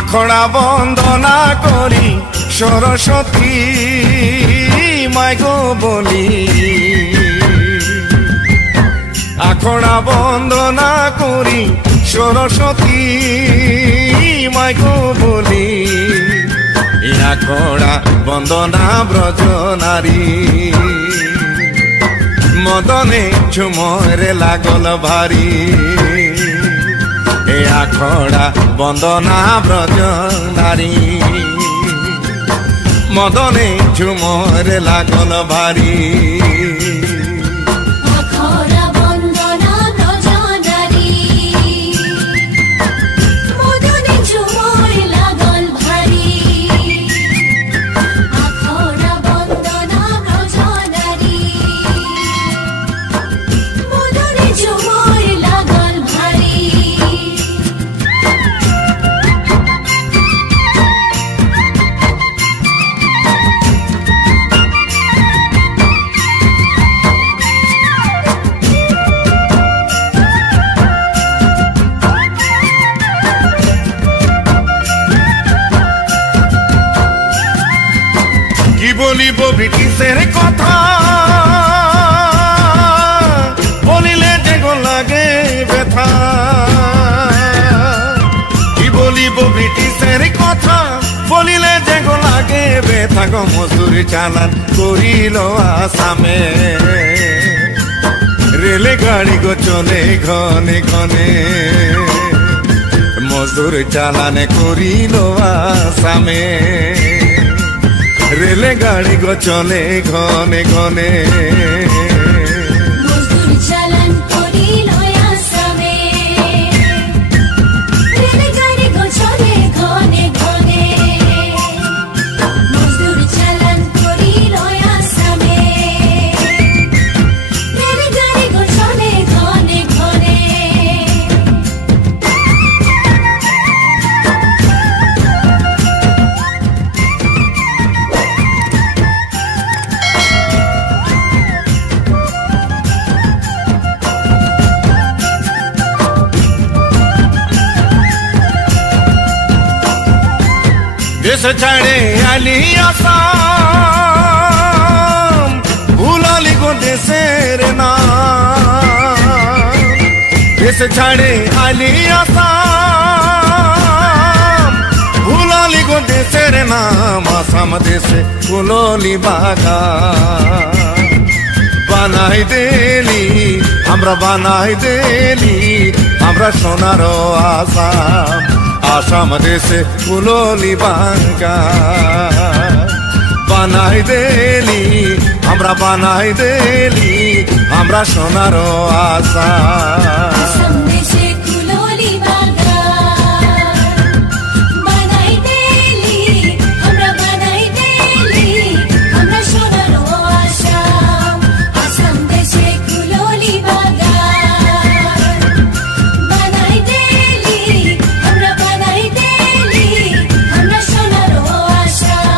আখড়া বন্দনা করি সরস্বতী মাইগো বলি, আখড়া বন্দনা করি সরস্বতী মাইগো বলি, আখড়া বন্দনা ব্রজ নারী মদনে ঝুমরে লাগল ভারী, এ আখড়া বন্দনা ব্রজ নারী মদনে ঝুমরে লাগল ভারী। বলিব ব্রিটিশের কথা, বলিলে যে গো লাগে ব্যথা, কি বলিব ব্রিটিশের কথা, বলিলে যে গো লাগে ব্যথা গো। মজুর চালান করিল আসামে, রেলে গাড়ি গো চলে ঘনে ঘনে, মজুর চালান করিল আসামে, রেলে গাড়ি গো চলে ঘনে ঘনে। মজদুর চালান করিল আসামে, রেলে গাড়ি গো চলে ঘনে ঘনে, মজদুর চালান করিল আসামে, রেলে গাড়ি গো চলে ঘনে ঘনে। দেশ ছাড়ে আলি আসাম, ভুলালি গো দেশের নাম, দেশ ছাড়ে আলি আসাম, ভুলালি গো দেশের নাম, আসাম দেশে কুললি বাগান বানাই দেলি আমরা, বানাই দেলি আমরা সোনার আসাম, আসাম দেশে কুললি বাগান বানাই দেলি আমরা, বানাই দেলি আমরা সোনার আসাম। আসাম দেশে কুললি বাগান বানাই দেলি আমরা, বানাই দেলি আমরা সোনার আসাম, আসাম দেশে কুললি বাগান বানাই দেলি আমরা, বানাই দেলি আমরা সোনার আসাম।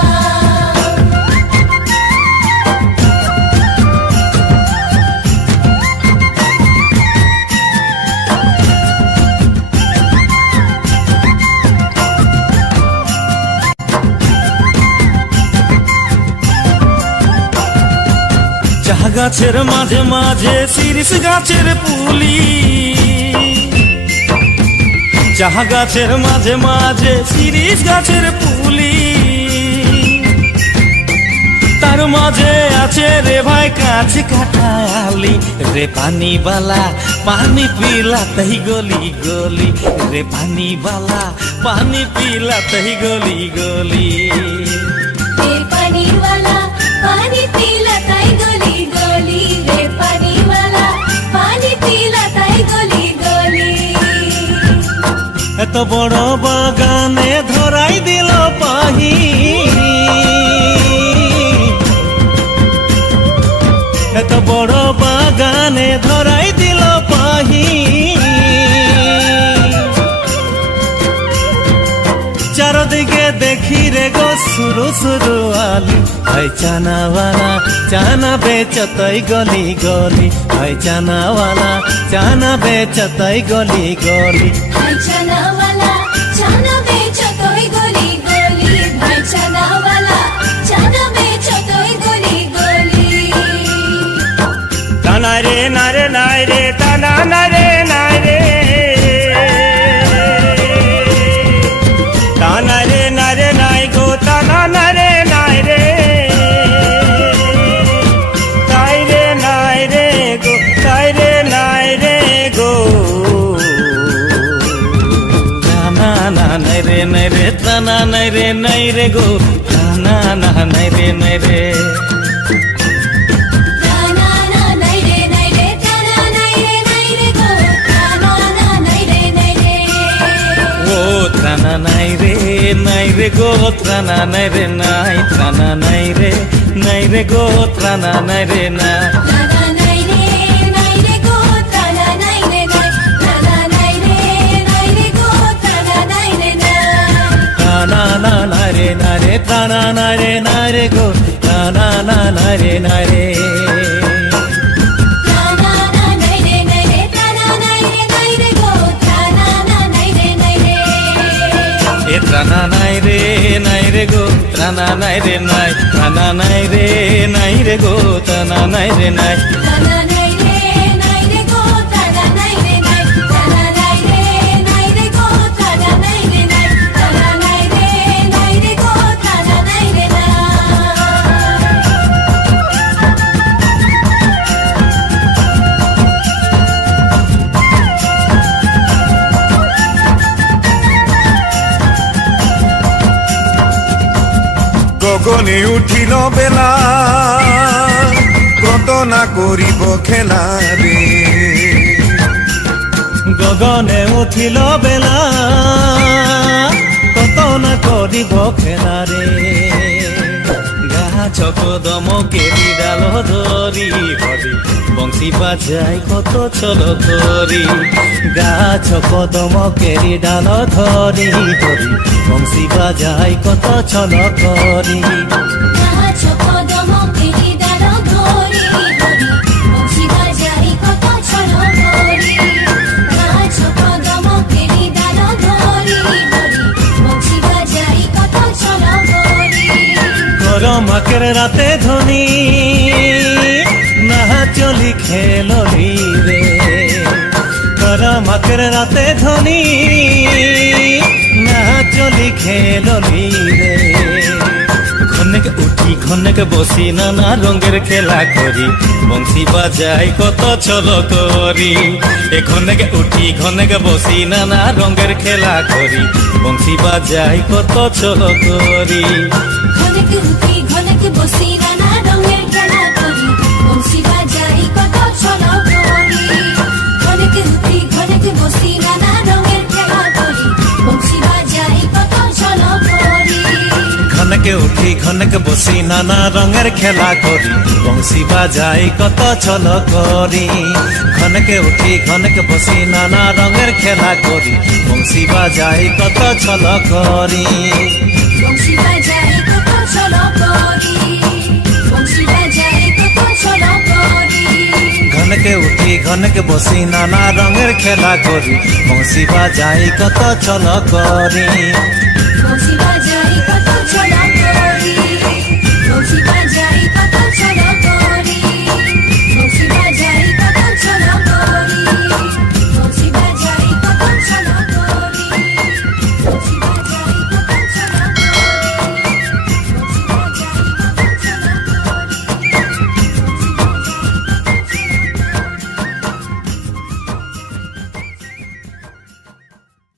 চাহ গাছের মাঝে মাঝে শিরিষ গাছের পুলি, চাহ গাছের মাঝে মাঝে শিরিষ গাছের পুলি, তার মাঝে আছে রে ভাই কাছে কাটালি, রে পানি বালা পানি পিলা তহি গলি গলি, রে পানি বালা পানি পিলা তহি গলি গলি। রে পানি वाला पानी पीला ताई गली गली, रे पानी वाला पानी पीला ताई गली गली। এত বড় বাগানে ধরাই দিল পাহি, এত বড় বাগানে ধরাই দিল পাহি, চারদিকে দেখি রে গো সুরু সুরু আলি, ভাই চানাওয়ালা চানা বেচতই গলি গলি, ভাই চানাওয়ালা চানা বেচতই গলি গলি। चना वाला चना बेचतो নাই রে নাই রে টানা রে নাই রে নাই গো টানা নাই রে নাই রে তাই রে নাই রে গো তাই রে নাই রে গো না না নাই রে নাই রে টানা নাই রে নাই রে গো টানা না নাই রে নাই রে টানা না নাই রে নাই রে টানা নাই রে নাই রে গো টানা না নাই রে নাই রে ও ত্রানা নাই রে গো ত্রানা নাই রে নাই ত্রানা নাই রে গো ত্রানা নাই রে না টানা নাই রে নাই রে গো টানা নাই রে নাই টানা নাই রে নাই রে গো টানা নাই রে নাই ত্রানা না নাই রে না রে ত্রানা নাই রে গো ত্রানা না নাই রে নাই রে টানা না নাই রে নাই রে টানা নাই রে নাই রে গো টানা না নাই রে নাই রে এ ত্রানা নাই রে গো ত্রানা নাই রে নাই ত্রানা নাই রে গো ত্রানা নাই রে নাই টানা নাই রে নাই রে গো টানা নাই রে নাই টানা নাই রে নাই রে গো টানা নাই রে নাই টানা নাই রে নাই রে গো টানা নাই রে নাই গগনে উঠিল বেলা কত না করিব খেলা রে গগনে উঠিল বেলা কত না করিব খেলা রে গাছ কদম কেরি ডাল ধরি হরি বংশী বাজাই কত চল করি গাছ কদম কেরি ডাল ধরি হরি বংশী বাজাই কত চল করি গাছ কদম কেরি ডাল ধরি হরি বংশী বাজাই কত ছল করি গাছ কদম কেরি ডাল ধরি হরি বংশী বাজাই কত ছল করি গরম আকের রাতে ধনি না চলি খেললি রে গরম আকের রাতে ধনি না চলি খেললি রে ঘনেক উঠি ঘনেক বসি নানা রঙের খেলা করি বংশী বাজাই কত চল করি এ ঘনেক উঠি ঘনেক বসি নানা রঙের খেলা করি বংশী বাজাই কত চল করি ঘনক উঠি ঘনক বসি নানা রঙের খেলা করি বংশী বাজাই কত ছল করি ঘনক উঠি ঘনক বসি নানা রঙের খেলা করি বংশী বাজাই কত ছল করি ঘনকে উঠি ঘনকে বসি নানা রঙের খেলা করি বংশী বাজাই কত ছল করি ঘনকে উঠি ঘনকে বসি নানা রঙের খেলা করি বংশী বাজাই কত ছল করি বংশী বাজাই কত ছল করি বংশী বাজাই কত ছল করি ঘনকে উঠি ঘনকে বসি নানা রঙের খেলা করি বংশী বাজাই কত ছল করি বংশী বাজাই কত ছল করি বংশী বাজাই